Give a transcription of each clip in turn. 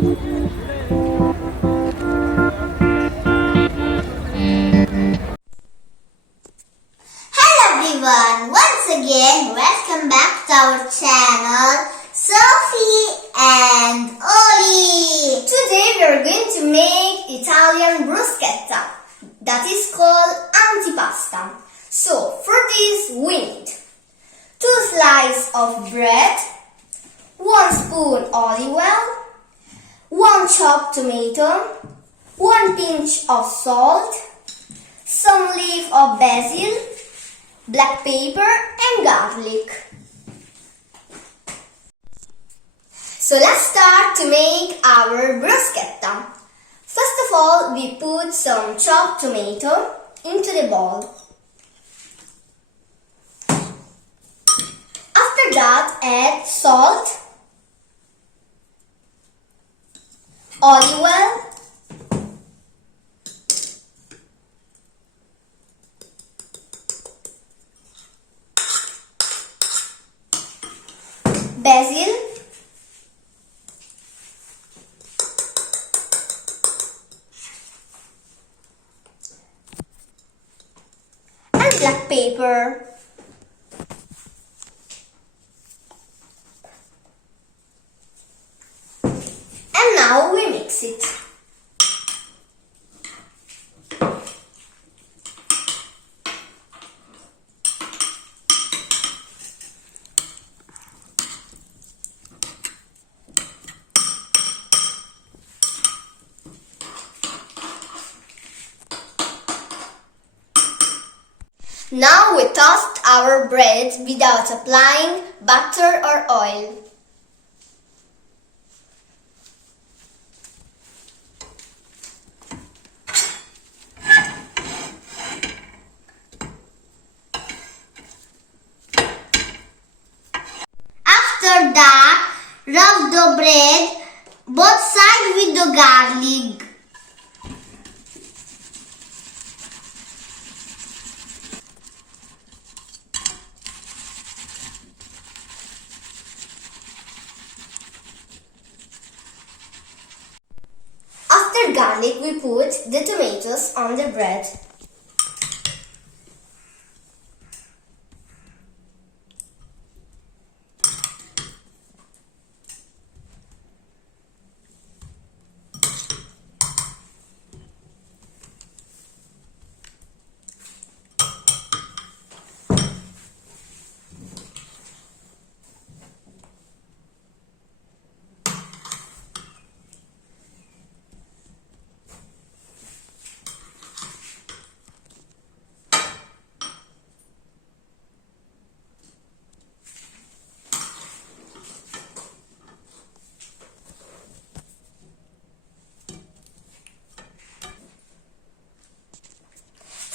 Hello everyone, once again welcome back to our channel Sophie and Oli. Today we are going to make Italian bruschetta, that is called antipasta. So for this we need 2 slices of bread, 1 spoon olive oil, 1 chopped tomato, 1 pinch of salt, some leaf of basil, black pepper and garlic. So let's start to make our bruschetta. First of all, we put some chopped tomato into the bowl. After that, add salt, olive oil, basil, and black pepper. And now we mix it. Now we toast our bread without applying butter or oil. After that, rub the bread both sides with the garlic. After garlic, we put the tomatoes on the bread.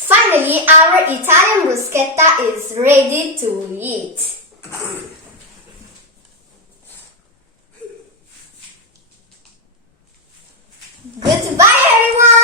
Finally, our Italian bruschetta is ready to eat. Goodbye everyone!